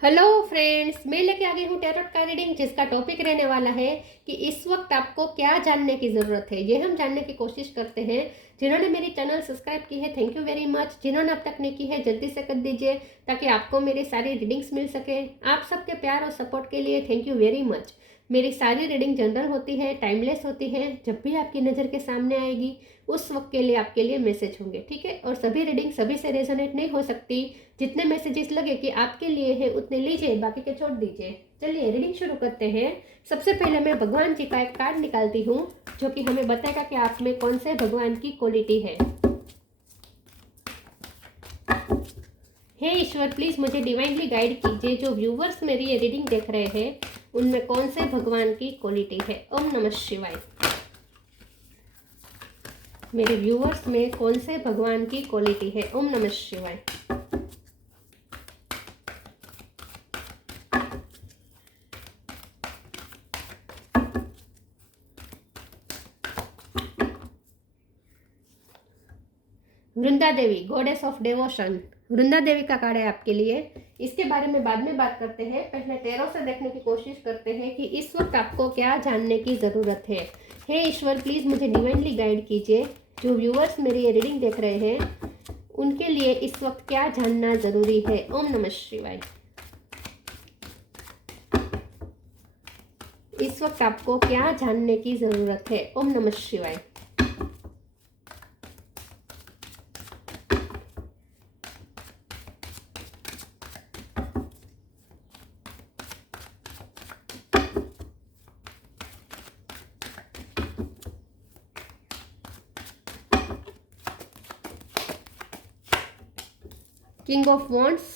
Hello friends, मैं लेके आ गई हूँ टैरोट का रीडिंग, जिसका टॉपिक रहने वाला है कि इस वक्त आपको क्या जानने की ज़रूरत है। ये हम जानने की कोशिश करते हैं। जिन्होंने मेरी चैनल सब्सक्राइब की है, थैंक यू वेरी मच। जिन्होंने अब तक नहीं की है, जल्दी से कर दीजिए ताकि आपको मेरी सारी रीडिंग्स मिल सके। आप सबके प्यार और सपोर्ट के लिए थैंक यू वेरी मच। मेरी सारी रीडिंग जनरल होती है, टाइमलेस होती है। जब भी आपकी नज़र के सामने आएगी उस वक्त के लिए आपके लिए मैसेज होंगे, ठीक है। और सभी रीडिंग सभी से रेजोनेट नहीं हो सकती। जितने मैसेजेस लगे कि आपके लिए है उतने लीजिए, बाकी के छोड़ दीजिए। चलिए रीडिंग शुरू करते हैं। सबसे पहले मैं भगवान जी का एक कार्ड निकालती हूँ जो कि हमें बताएगा कि आप में कौन से भगवान की क्वालिटी है। हे ईश्वर, प्लीज मुझे डिवाइनली गाइड कीजिए। जो व्यूवर्स मेरी ये रीडिंग देख रहे हैं उनमें कौन से भगवान की क्वालिटी है। ओम नमः शिवाय। मेरे व्यूवर्स में कौन से भगवान की क्वालिटी है। ओम नमः शिवाय। Vrinda Devi, goddess of devotion. Vrinda Devi का कार्ड है आपके लिए। इसके बारे में बाद में बात करते हैं। पहले टैरो से देखने की कोशिश करते हैं कि इस वक्त आपको क्या जानने की ज़रूरत है। हे ईश्वर, प्लीज़ मुझे डिवाइनली गाइड कीजिए। जो व्यूअर्स मेरी ये रीडिंग देख रहे हैं उनके लिए इस वक्त क्या जानना ज़रूरी है। ओम नमः शिवाय। इस वक्त आपको क्या जानने की ज़रूरत है। ओम नमः शिवाय। King of wands.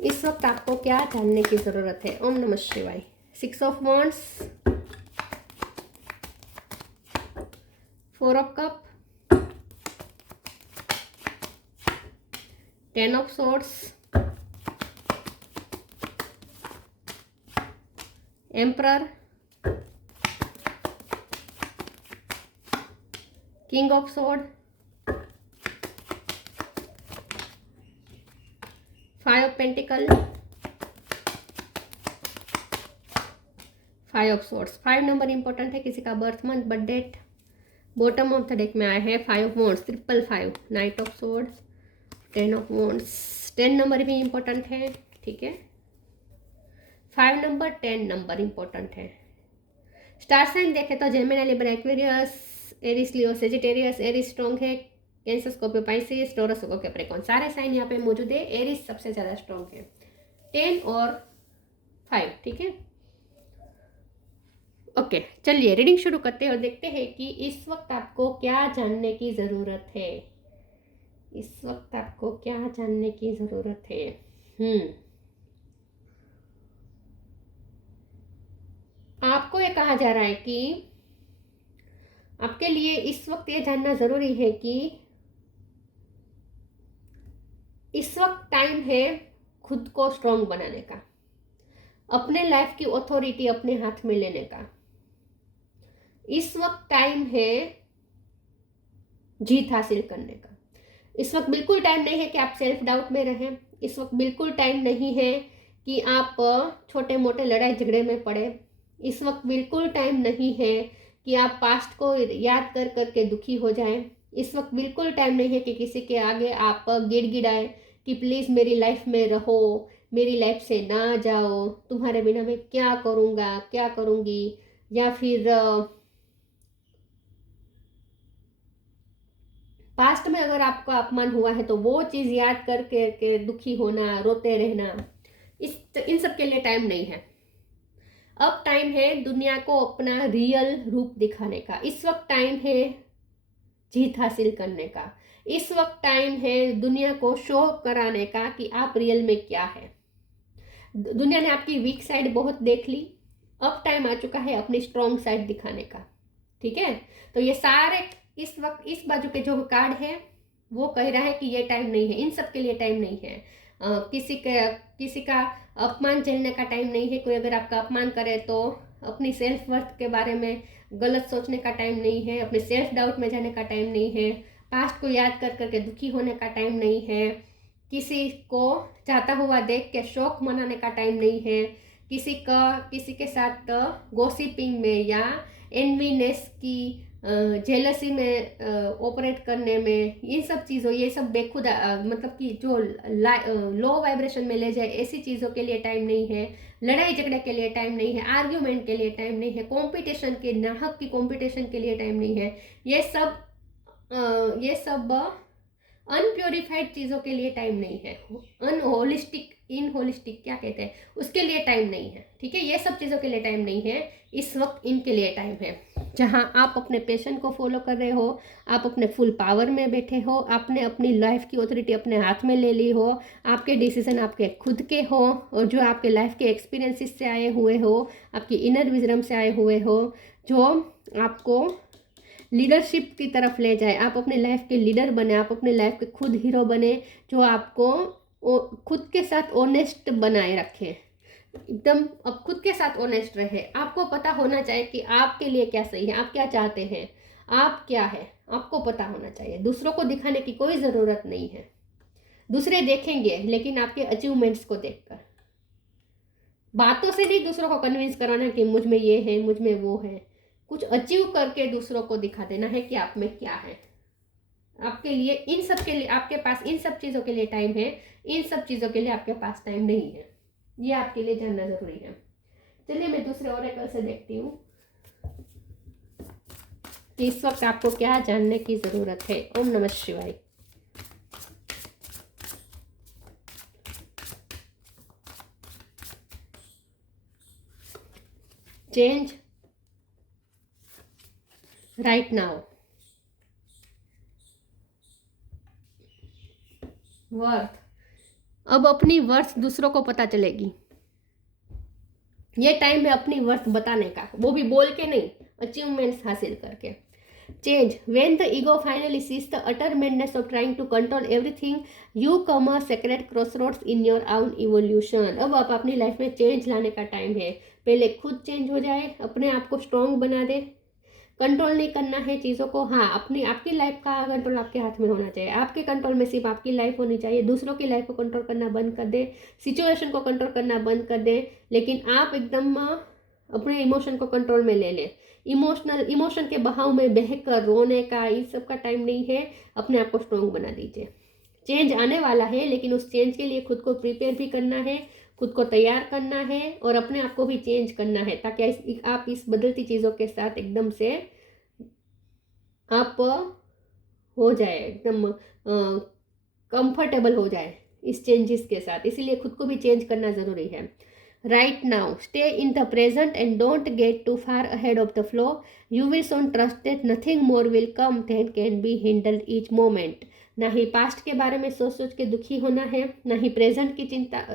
इस वक्त आपको क्या जानने की जरूरत है। ओम नमः शिवाय। Six of wands, four of cup, ten of swords, emperor, king of sword, five of pentacle, five of swords. 5 number important है। किसी का birth month, birth date bottom of the deck में आया है। 5 of wands, 555, knight of swords, 10 of wands. 10 number भी important है, ठीक है। 5 नंबर, 10 नंबर इंपॉर्टेंट है। स्टार साइन देखें तो जेमिनी, लिब्रा, एक्वेरियस, एरिस, लियो, सेजिटेरियस। एरिस स्ट्रॉन्ग है। Cancer, Scorpio, Pisces, taurus, Capricorn, सारे साइन यहाँ पे मौजूद है। एरिस सबसे ज़्यादा स्ट्रॉन्ग है। 10 और 5, ठीक है। ओके, चलिए रीडिंग शुरू करते हैं और देखते हैं कि इस वक्त आपको क्या जानने की ज़रूरत है। इस वक्त आपको क्या जानने की ज़रूरत है। आपको ये कहा जा रहा है कि आपके लिए इस वक्त ये जानना ज़रूरी है कि इस वक्त टाइम है खुद को स्ट्रॉन्ग बनाने का, अपने लाइफ की अथॉरिटी अपने हाथ में लेने का। इस वक्त टाइम है जीत हासिल करने का। इस वक्त बिल्कुल टाइम नहीं है कि आप सेल्फ डाउट में रहें। इस वक्त बिल्कुल टाइम नहीं है कि आप छोटे मोटे लड़ाई झगड़े में पड़े। इस वक्त बिल्कुल टाइम नहीं है कि आप पास्ट को याद कर करके दुखी हो जाएं। इस वक्त बिल्कुल टाइम नहीं है कि किसी के आगे आप गिड़गिड़ाएं कि प्लीज़ मेरी लाइफ में रहो, मेरी लाइफ से ना जाओ, तुम्हारे बिना मैं क्या करूँगा, क्या करूँगी। या फिर पास्ट में अगर आपको अपमान हुआ है तो वो चीज़ याद करके के दुखी होना, रोते रहना, इन सब के लिए टाइम नहीं है। अब टाइम है दुनिया को अपना रियल रूप दिखाने का। इस वक्त टाइम है जीत हासिल करने का। इस वक्त टाइम है दुनिया को शो कराने का कि आप रियल में क्या है। दुनिया ने आपकी वीक साइड बहुत देख ली, अब टाइम आ चुका है अपनी स्ट्रॉन्ग साइड दिखाने का, ठीक है। तो ये सारे इस वक्त इस बाजू के जो कार्ड है वो कह रहा है कि ये टाइम नहीं है, इन सब के लिए टाइम नहीं है। किसी का अपमान झेलने का टाइम नहीं है। कोई अगर आपका अपमान करे तो अपनी सेल्फ वर्थ के बारे में गलत सोचने का टाइम नहीं है। अपने सेल्फ डाउट में जाने का टाइम नहीं है। पास्ट को याद कर करके दुखी होने का टाइम नहीं है, किसी को जाता हुआ देख के शौक मनाने का टाइम नहीं है, किसी के साथ गॉसिपिंग में या एनवीनेस की जेलसी में ऑपरेट करने में, इन सब चीज़ों, ये सब बेखुदा मतलब कि जो लो वाइब्रेशन में ले जाए ऐसी चीज़ों के लिए टाइम नहीं है, लड़ाई झगड़े के लिए टाइम नहीं है, आर्ग्यूमेंट के लिए टाइम नहीं है, कंपटीशन के नाहक की कंपटीशन के लिए टाइम नहीं है, ये सब अनप्योरीफाइड चीज़ों के लिए टाइम नहीं है, इनहोलिस्टिक क्या कहते हैं उसके लिए टाइम नहीं है। ठीक है, ये सब चीज़ों के लिए टाइम नहीं है, इस वक्त इनके लिए टाइम है, जहाँ आप अपने पैशन को फॉलो कर रहे हो, आप अपने फुल पावर में बैठे हो, आपने अपनी लाइफ की ऑथोरिटी अपने हाथ में ले ली हो, आपके डिसीजन आपके खुद के हो, और जो आपके लाइफ के एक्सपीरियंसेस से आए हुए हो, आपकी इनर विजडम से आए हुए हो, जो आपको लीडरशिप की तरफ ले जाए, आप अपने लाइफ के लीडर बने, आप अपने लाइफ के खुद हीरो बने, जो आपको खुद के साथ ऑनेस्ट बनाए रखे, एकदम अब खुद के साथ ऑनेस्ट रहे। आपको पता होना चाहिए कि आपके लिए क्या सही है, आप क्या चाहते हैं, आप क्या है, आपको पता होना चाहिए। दूसरों को दिखाने की कोई ज़रूरत नहीं है, दूसरे देखेंगे लेकिन आपके अचीवमेंट्स को देखकर, बातों से नहीं दूसरों को कन्विंस कराना कि मुझ में ये है, मुझ में वो है, कुछ अचीव करके दूसरों को दिखा देना है कि आप में क्या है। आपके लिए इन सब के लिए, आपके पास इन सब चीज़ों के लिए टाइम है, इन सब चीज़ों के लिए आपके पास टाइम नहीं है, ये आपके लिए जानना ज़रूरी है। चलिए मैं दूसरे ओरेकल से देखती हूँ कि इस वक्त आपको क्या जानने की ज़रूरत है। ओम नमः शिवाय। चेंज राइट नाउ, वर्थ, अब अपनी वर्थ दूसरों को पता चलेगी, ये टाइम है अपनी वर्थ बताने का, वो भी बोल के नहीं, अचीवमेंट्स हासिल करके। Change, when the ego finally cease the utter madness of trying to control everything, you come a sacred crossroads in your own evolution. अब आप अपनी लाइफ में चेंज लाने का टाइम है, पहले खुद चेंज हो जाए, अपने आप को स्ट्रॉन्ग बना दे, कंट्रोल नहीं करना है चीज़ों को। हाँ, आपकी लाइफ का कंट्रोल आपके हाथ में होना चाहिए, आपके कंट्रोल में सिर्फ आपकी लाइफ होनी चाहिए, दूसरों की लाइफ को कंट्रोल करना बंद कर दे, सिचुएशन को कंट्रोल करना बंद कर दे, लेकिन आप एकदम अपने इमोशन को कंट्रोल में ले लें। इमोशन के बहाव में बहकर रोने का, इन सब का टाइम नहीं है, अपने आप को स्ट्रॉन्ग बना दीजिए। चेंज आने वाला है, लेकिन उस चेंज के लिए खुद को प्रिपेयर भी करना है, खुद को तैयार करना है, और अपने आप को भी चेंज करना है, ताकि आप इस बदलती चीज़ों के साथ एकदम से आप हो जाए, एकदम कंफर्टेबल हो जाए इस चेंजेस के साथ। इसीलिए खुद को भी चेंज करना ज़रूरी है। Right now stay in the present and don't get too far ahead of the flow, you will soon trust that nothing more will come that can be handled each moment. ना ही past के बारे में सोच सोच के दुखी होना है, ना ही प्रेजेंट की चिंता,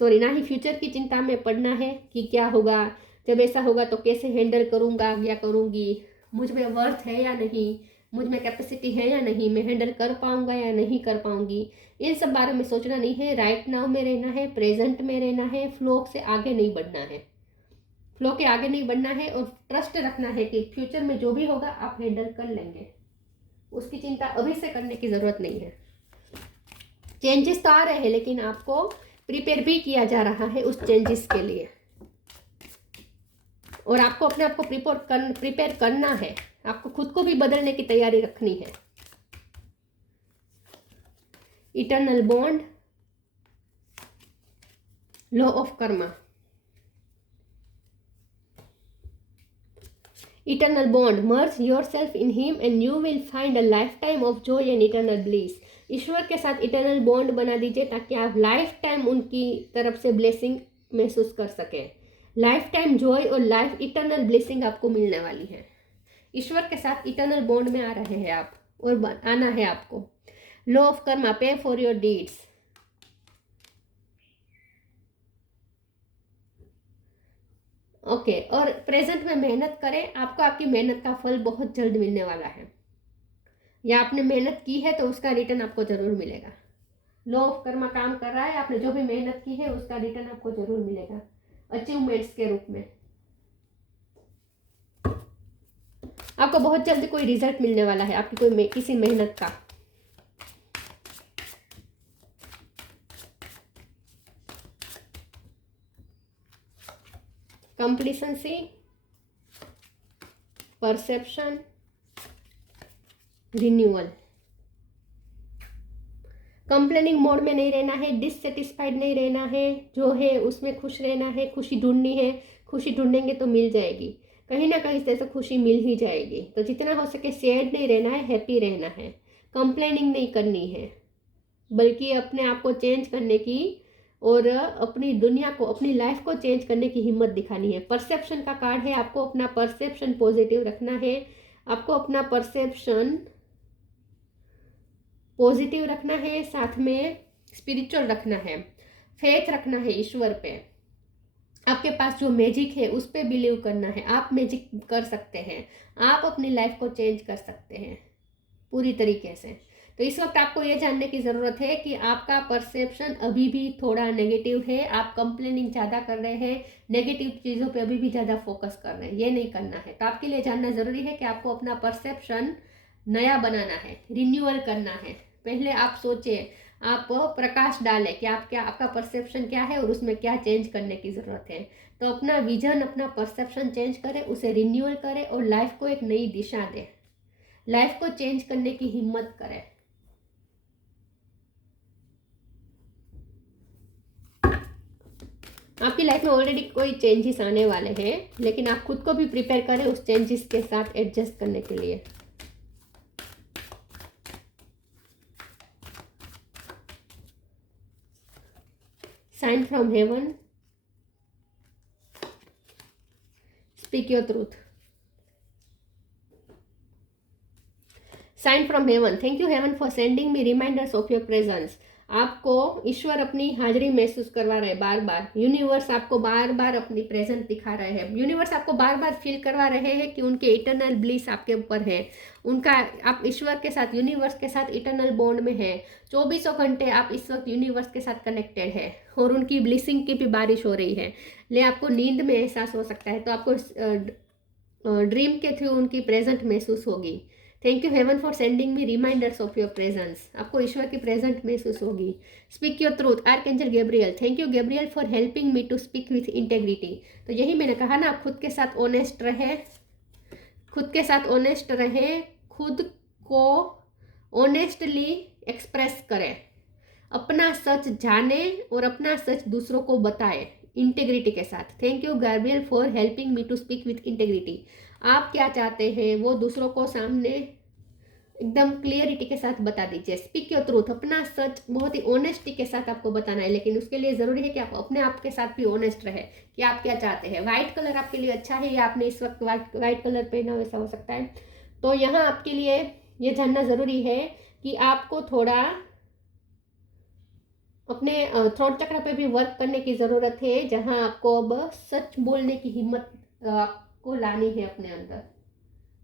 ना ही फ्यूचर की चिंता में पड़ना है कि क्या होगा, जब ऐसा होगा तो कैसे हैंडल करूँगा या करूँगी, मुझ में वर्थ है या नहीं, मुझ में कैपेसिटी है या नहीं, मैं हैंडल कर पाऊँगा या नहीं कर पाऊँगी, इन सब बारे में सोचना नहीं है। राइट नाउ में रहना है, प्रेजेंट में रहना है, फ्लो से आगे नहीं बढ़ना है, फ्लो के आगे नहीं बढ़ना है, और ट्रस्ट रखना है कि फ्यूचर में जो भी होगा आप हैंडल कर लेंगे, उसकी चिंता अभी से करने की ज़रूरत नहीं है। चेंजेस तो आ रहे हैं, लेकिन आपको प्रिपेयर भी किया जा रहा है उस चेंजेस के लिए, और आपको अपने आप को प्रिपेयर करना है, आपको खुद को भी बदलने की तैयारी रखनी है। Eternal bond, law of karma. Eternal bond, merge yourself in him and you will find a lifetime of joy and eternal bliss. ईश्वर के साथ इटर्नल बॉन्ड बना दीजिए, ताकि आप लाइफ टाइम उनकी तरफ से ब्लेसिंग महसूस कर सकें। लाइफ टाइम जॉय और लाइफ इटर्नल ब्लेसिंग आपको मिलने वाली है। ईश्वर के साथ इटर्नल बॉन्ड में आ रहे हैं आप, और आना है आपको। लॉ ऑफ कर्मा, पे फॉर योर डीड्स। ओके, और प्रेजेंट में मेहनत करें, आपको आपकी मेहनत का फल बहुत जल्द मिलने वाला है, या आपने मेहनत की है तो उसका रिटर्न आपको जरूर मिलेगा। लॉ ऑफ कर्मा काम कर रहा है, आपने जो भी मेहनत की है उसका रिटर्न आपको जरूर मिलेगा, अचीवमेंट्स के रूप में। आपको बहुत जल्दी कोई रिजल्ट मिलने वाला है आपकी कोई किसी मेहनत का। कंप्लीसेंसी, परसेप्शन, रिन्यूअल। कंप्लेनिंग मोड में नहीं रहना है, डिससेटिस्फाइड नहीं रहना है, जो है उसमें खुश रहना है, खुशी ढूंढनी है। खुशी ढूंढेंगे तो मिल जाएगी, कहीं ना कहीं से तो खुशी मिल ही जाएगी। तो जितना हो सके सैड नहीं रहना है, हैप्पी रहना है। कंप्लेनिंग नहीं करनी है, बल्कि अपने आप को चेंज करने की और अपनी दुनिया को, अपनी लाइफ को चेंज करने की हिम्मत दिखानी है। परसेप्शन का कार्ड है, आपको अपना परसेप्शन पॉजिटिव रखना है, आपको अपना परसेप्शन पॉजिटिव रखना है, साथ में स्पिरिचुअल रखना है, फेथ रखना है ईश्वर पे। आपके पास जो मैजिक है उस पर बिलीव करना है, आप मैजिक कर सकते हैं, आप अपनी लाइफ को चेंज कर सकते हैं पूरी तरीके से। तो इस वक्त आपको ये जानने की ज़रूरत है कि आपका परसेप्शन अभी भी थोड़ा नेगेटिव है, आप कंप्लेनिंग ज़्यादा कर रहे हैं, नेगेटिव चीज़ों पे अभी भी ज़्यादा फोकस कर रहे हैं, ये नहीं करना है। तो आपके लिए जानना ज़रूरी है कि आपको अपना परसेप्शन नया बनाना है, रिन्यूअल करना है। पहले आप सोचिए, आप प्रकाश डालें कि आप क्या, आपका परसेप्शन क्या है और उसमें क्या चेंज करने की ज़रूरत है। तो अपना विजन, अपना परसेप्शन चेंज करें, उसे रिन्यूअल करें और लाइफ को एक नई दिशा दें, लाइफ को चेंज करने की हिम्मत करें। आपकी लाइफ में ऑलरेडी कोई चेंजेस आने वाले हैं, लेकिन आप खुद को भी प्रिपेयर करें उस चेंजेस के साथ एडजस्ट करने के लिए। Sign from heaven, speak your truth. Sign from heaven, thank you heaven for sending me reminders of your presence. आपको ईश्वर अपनी हाजिरी महसूस करवा रहे हैं बार बार। यूनिवर्स आपको बार बार अपनी प्रेजेंस दिखा रहे हैं। यूनिवर्स आपको बार बार फील करवा रहे हैं कि उनके इटर्नल ब्लिस आपके ऊपर है, उनका, आप ईश्वर के साथ, यूनिवर्स के साथ इटर्नल बॉन्ड में है। 24 घंटे आप इस वक्त यूनिवर्स के साथ कनेक्टेड है और उनकी ब्लिसिंग की भी बारिश हो रही है। ले आपको नींद में एहसास हो सकता है, तो आपको ड्रीम के थ्रू उनकी प्रेजेंट महसूस होगी। Thank you heaven for sending me reminders of your presence. आपको ईश्वर की प्रेजेंट महसूस होगी। Speak your truth, archangel Gabriel, thank you Gabriel for helping me to speak with integrity. तो यही मैंने कहा ना, आप खुद के साथ ऑनेस्ट रहे, खुद के साथ ऑनेस्ट रहे, खुद को ऑनेस्टली एक्सप्रेस करें, अपना सच जाने और अपना सच दूसरों को बताएं इंटेग्रिटी के साथ। Thank you Gabriel for helping me to speak with integrity. आप क्या चाहते हैं वो दूसरों को सामने एकदम क्लियरिटी के साथ बता दीजिए। स्पीक योर ट्रूथ, अपना सच बहुत ही ऑनेस्टी के साथ आपको बताना है, लेकिन उसके लिए ज़रूरी है कि आप अपने आप के साथ भी ऑनेस्ट रहे कि आप क्या चाहते हैं। वाइट कलर आपके लिए अच्छा है या आपने इस वक्त वाइट कलर पहना हो, ऐसा हो सकता है। तो यहाँ आपके लिए ये जानना ज़रूरी है कि आपको थोड़ा अपने थ्रोट चक्र पे भी वर्क करने की ज़रूरत है, जहाँ आपको अब सच बोलने की हिम्मत आपको लानी है अपने अंदर।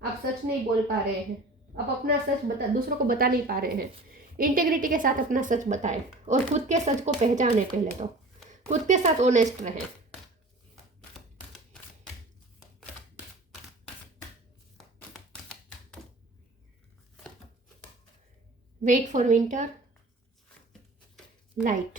आप सच नहीं बोल पा रहे हैं, आप अपना सच दूसरों को बता नहीं पा रहे हैं। इंटेग्रिटी के साथ अपना सच बताएं और खुद के सच को पहचाने। पहले तो खुद के साथ ऑनेस्ट रहें। Wait for winter, light.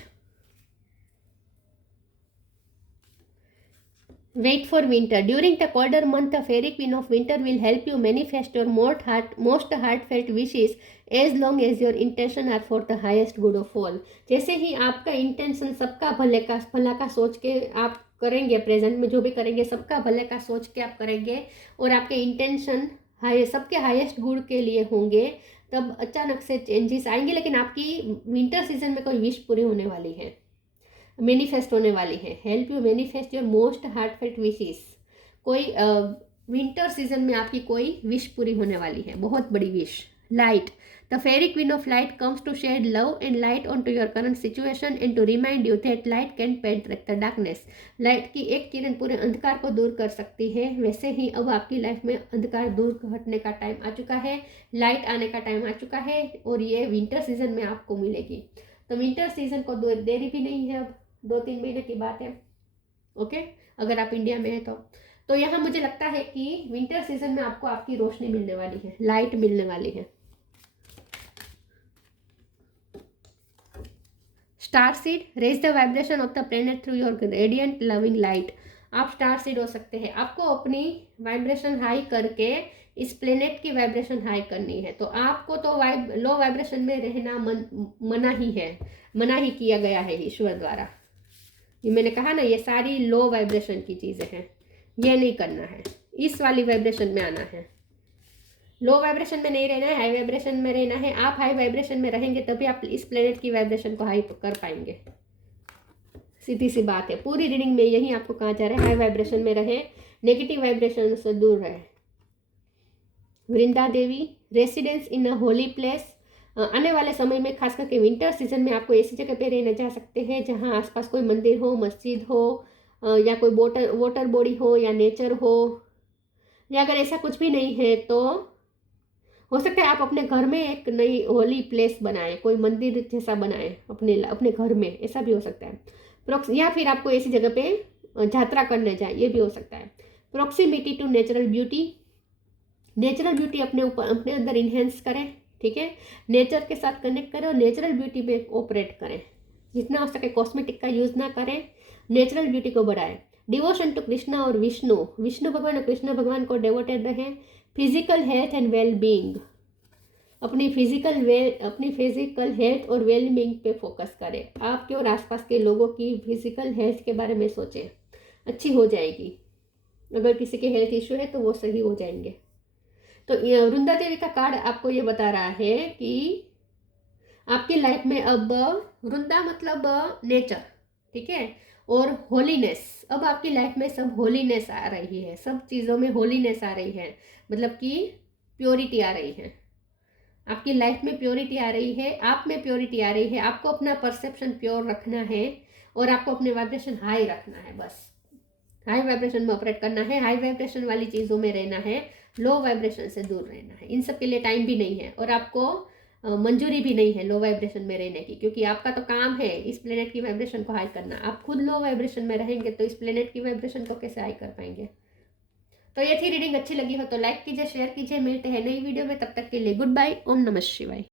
Wait for winter. During the colder month, the fairy queen of winter will help you manifest your most heartfelt wishes as long as your intention are for the highest good of all. जैसे ही आपका intention सबका भला का सोच के आप करेंगे, present में जो भी करेंगे सबका भले का सोच के आप करेंगे और आपके इंटेंशन सबके हाईएस्ट गुड के लिए होंगे, तब अचानक से चेंजेस आएंगे। लेकिन आपकी विंटर सीजन में कोई विश पूरी होने वाली है, मैनिफेस्ट होने वाली है। Help you manifest your most heartfelt wishes. कोई विंटर सीजन में आपकी कोई विश पूरी होने वाली है, बहुत बड़ी wish. Light, the fairy queen of light comes to shed love and light on to your current situation and to remind you that light can penetrate the darkness. Light की एक किरण पूरे अंधकार को दूर कर सकती है, वैसे ही अब आपकी लाइफ में अंधकार दूर हटने का टाइम आ चुका है, लाइट आने का टाइम आ चुका है और ये विंटर सीजन में आपको मिलेगी। तो विंटर सीजन को देरी भी नहीं है, अब 2-3 महीने की बात है। ओके, अगर आप इंडिया में हैं तो तो यहाँ मुझे लगता है कि विंटर सीजन में आपको आपकी रोशनी मिलने वाली है, लाइट मिलने वाली है। Star seed, raise the vibration of the planet through your radiant loving light. आप स्टार सीड हो सकते हैं। आपको अपनी वाइब्रेशन हाई करके इस प्लेनेट की वाइब्रेशन हाई करनी है। तो आपको तो लो वाइब्रेशन में रहना मना ही है, मना ही किया गया है ईश्वर द्वारा। ये मैंने कहा ना, ये सारी लो वाइब्रेशन की चीज़ें हैं, ये नहीं करना है, इस वाली वाइब्रेशन में आना है। लो वाइब्रेशन में नहीं रहना है, हाई वाइब्रेशन में रहना है। आप हाई वाइब्रेशन में रहेंगे तभी आप इस प्लेनेट की वाइब्रेशन को हाई कर पाएंगे। सीधी सी बात है। पूरी रीडिंग में यही आपको कहा जा रहा है, हाई वाइब्रेशन में रहें, नेगेटिव वाइब्रेशन से दूर रहें। Vrinda Devi, residence in a holy place. आने वाले समय में खास करके विंटर सीजन में आपको ऐसी जगह पे रहने जा सकते हैं जहां आसपास कोई मंदिर हो, मस्जिद हो, या कोई वाटर बॉडी हो, या नेचर हो। या अगर ऐसा कुछ भी नहीं है तो हो सकता है आप अपने घर में एक नई होली प्लेस बनाएं, कोई मंदिर जैसा बनाएं अपने घर में, ऐसा भी हो सकता है। या फिर आपको ऐसी जगह पे यात्रा करने जाए, ये भी हो सकता है। Proximity to natural beauty, natural beauty अपने अंदर इन्हेंस करें, ठीक है। नेचर के साथ कनेक्ट करें और नेचुरल ब्यूटी में ऑपरेट करें। जितना हो सके कॉस्मेटिक का यूज़ ना करें, नेचुरल ब्यूटी को बढ़ाएं। डिवोशन टू कृष्णा और विष्णु, विष्णु भगवान और कृष्ण भगवान को डिवोटेड रहें। Physical health and well being, अपनी फिजिकल हेल्थ और वेल बीइंग पे फोकस करें। आपके और आसपास के लोगों की फिजिकल हेल्थ के बारे में सोचें, अच्छी हो जाएगी। अगर किसी के हेल्थ इश्यू है तो वो सही हो जाएंगे। तो वृंदा देवी का कार्ड आपको ये बता रहा है कि आपकी लाइफ में अब वृंदा मतलब नेचर, ठीक है, और होलीनेस। अब आपकी लाइफ में सब होलीनेस आ रही है, सब चीज़ों में होलीनेस आ रही है, मतलब कि प्योरिटी आ रही है। आपकी लाइफ में प्योरिटी आ रही है, आप में प्योरिटी आ रही है। आपको अपना परसेप्शन प्योर रखना है और आपको अपने वाइब्रेशन हाई रखना है। बस हाई वाइब्रेशन में ऑपरेट करना है, हाई वाइब्रेशन वाली चीज़ों में रहना है, लो वाइब्रेशन से दूर रहना है। इन सब के लिए टाइम भी नहीं है और आपको मंजूरी भी नहीं है लो वाइब्रेशन में रहने की, क्योंकि आपका तो काम है इस प्लेनेट की वाइब्रेशन को हाई करना। आप खुद लो वाइब्रेशन में रहेंगे तो इस प्लेनेट की वाइब्रेशन को कैसे हाई कर पाएंगे। तो ये थी रीडिंग। अच्छी लगी हो तो लाइक कीजिए, शेयर कीजिए। मिलते हैं नई वीडियो में, तब तक के लिए गुड बाय। ओम नमः शिवाय।